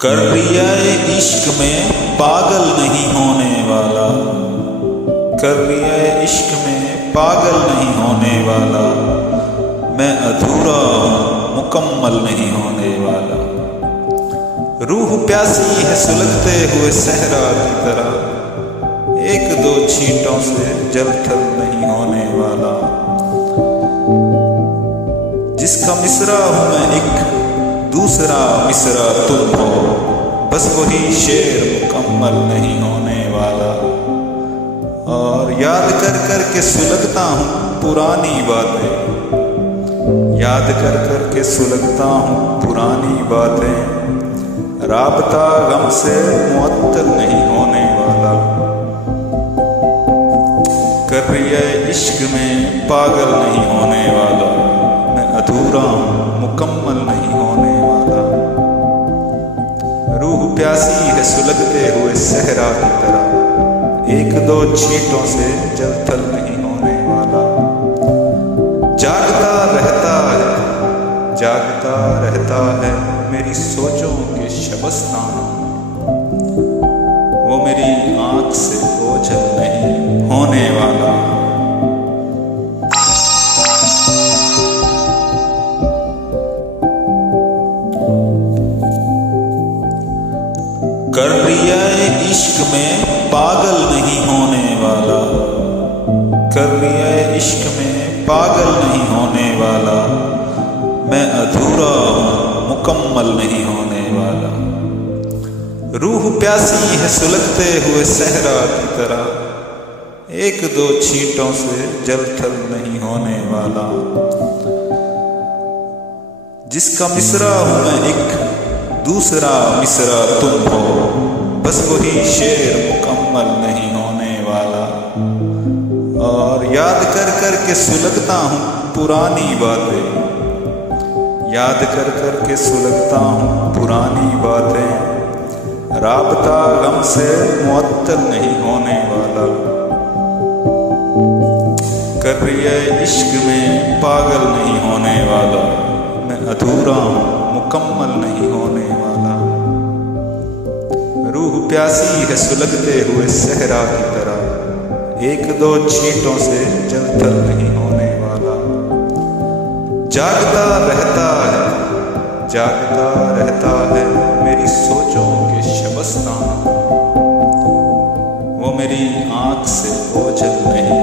कर लिया इश्क में पागल नहीं होने वाला, कर लिया इश्क में पागल नहीं होने वाला, मैं अधूरा हूँ मुकम्मल नहीं होने वाला। रूह प्यासी है सुलगते हुए सहरा की तरह, एक दो छींटों से जल थल नहीं होने वाला। जिसका मिसरा हूँ मैं एक, दूसरा मिसरा तुम हो, बस वही शेर मुकम्मल नहीं होने वाला। और याद कर कर के सुलगता हूँ पुरानी बातें, याद कर कर के सुलगता हूँ पुरानी बातें। राबता गम से मुअत्तल नहीं होने वाला, कर रिया इश्क में पागल नहीं होने वाला, मैं अधूरा हूँ मुकम्मल नहीं होने वाला। रूह प्यासी है सुलगते हुए सहरा की तरह, एक दो छींटों से जल थल नहीं होने वाला। जागता रहता है, जागता रहता है मेरी सोचों के शबस्तान, वो मेरी आंख से ओझल नहीं होने वाला। कर लिया इश्क में पागल नहीं होने वाला, कर लिया इश्क में पागल नहीं होने वाला, मैं अधूरा हूँ मुकम्मल नहीं होने वाला। रूह प्यासी है सुलगते हुए सहरा की तरह, एक दो छींटों से जल थल नहीं होने वाला। जिसका मिसरा हूँ मैं एक, दूसरा मिसरा तुम हो, बस वही शेर मुकम्मल नहीं होने वाला। और याद कर कर के सुलगता हूँ पुरानी बातें, याद कर कर के सुलगता हूँ पुरानी बातें। राबता गम से मुअत्तल नहीं होने वाला, कर रिया इश्क में पागल नहीं होने वाला, मैं अधूरा हूँ मुकम्मल नहीं होने वाला। रूह प्यासी है सुलगते हुए सहरा की तरह, एक दो छींटों से जल थल नहीं होने वाला। जागता रहता है, जागता रहता है मेरी सोचों के शबस्तान, वो मेरी आंख से ओझल नहीं